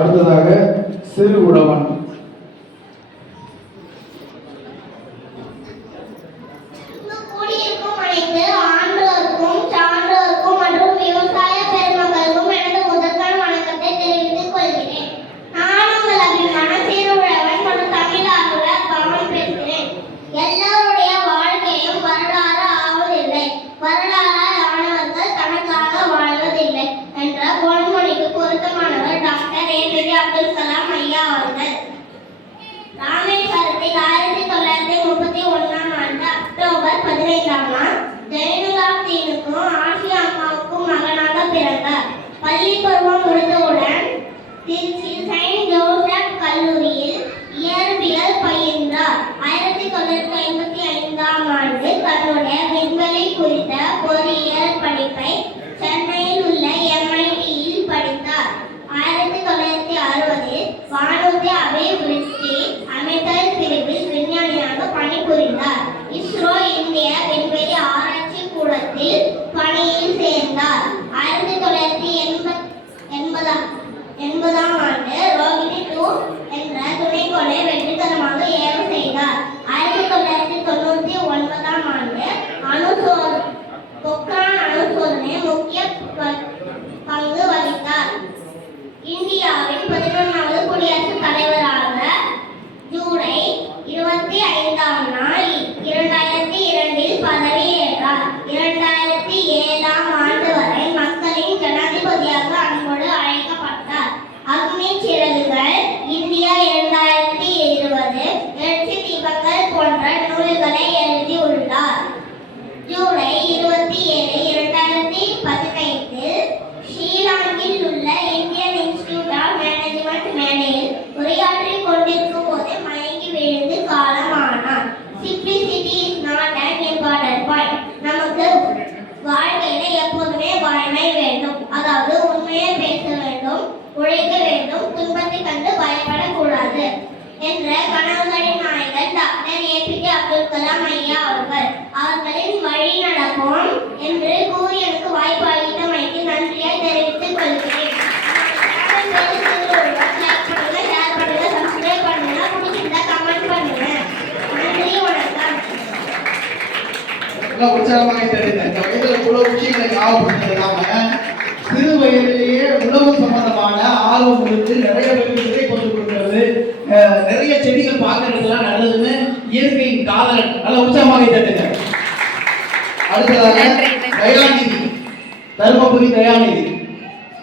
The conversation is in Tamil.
அடுத்ததாக சிறு உழவன். அப்துல் கலாம் ஐயா அவர்கள் ராமேஸ்வரத்தில் 1931 ஆண்டு அக்டோபர் 15ஆம் நாள் ஜெயலலிதாவுக்கும் ஆசியா அம்மாவுக்கும் மகனாக பிறந்தார். பள்ளி பருவம் முடிந்தவுடன் திருச்சியில் செயின்ட் ஜோசப் கல்லூரியில் இயற்பியல் பயின்றார். 1955ஆம் ஆண்டு தன்னுடைய விண்வெளி குறித்த பொறியியல் படிப்பை சென்னையில் உள்ள MIT-யில் படித்தார். 1960 வானூர்தி அபிவிருத்தி அமைத்தல் பிரிவில் விஞ்ஞானியாக பணிபுரிந்தார். இஸ்ரோ இந்திய விண்வெளி ஆராய்ச்சி கூடத்தில் பணியில் சேர்ந்தார். 1980ஆம் ஆண்டு ரோகிணி 2 என்ற துணைக்கோளை வெற்றிகரமாக ஏவ செய்தார். 1999ஆம் ஆண்டு பொக்ரான் அணுசோதனை முக்கிய பங்கு வகித்தார். இந்தியாவின் 11வது குடியரசுத் தலைவராக ஜூலை 25ஆம் நாள் 2002இல் பதவியேற்றார். 2007ஆம் ஆண்டு வரை மக்களின் ஜனாதிபதியாக அன்போடு அழைக்கப்பட்டார். அக்னி சிறகுகள், இந்தியா 2020, எழுச்சி தீபங்கள் போன்ற நூல்களை எழுதியுள்ளார். ஜூலை 27, 2015 ஷில்லாங்கில் உள்ள இந்தியன் இன்ஸ்டிடியூட் ஆஃப் மேனேஜ்மெண்ட் மேடையில் உரையாற்றிக் கொண்டிருக்கும் போதே மயங்கி விழுந்து காலமானார். Simplicity is not an important point. நமக்கு வாழ்க்கையில எப்போதுமே வாய்மை வேண்டும். அதாவது உண்மையை பேச வேண்டும், உழைக்க வேண்டும், துன்பத்தை கண்டு பயப்படக்கூடாது என்ற கனவுகளின் நாயகன் டாக்டர் APJ அப்துல் கலாம் ஐயா அவர்களின் வழி நடப்போம் என்று கூறி எனக்கு வாய்ப்பு அளித்தமைக்கு நன்றியை தெரிவித்துக் கொள்கிறேன். உற்சாகமாக தெரிந்த இந்த வயதில் இவ்வளவு விஷயங்களை ஞாபகப்படுத்தினாம சிறு வயதிலேயே உணவு சம்பந்தமான ஆர்வம் கொடுத்து நிறைய பேருக்கு விதை கொண்டு கொடுக்கிறது, நிறைய செடிகள் பார்க்கறதுலாம் நல்லதுன்னு இயற்கையின் காதலன். நல்ல உற்சாகமாக தெரியுங்க. அடுத்ததாக தயாநிதி, தருமபுரி தயாநிதி.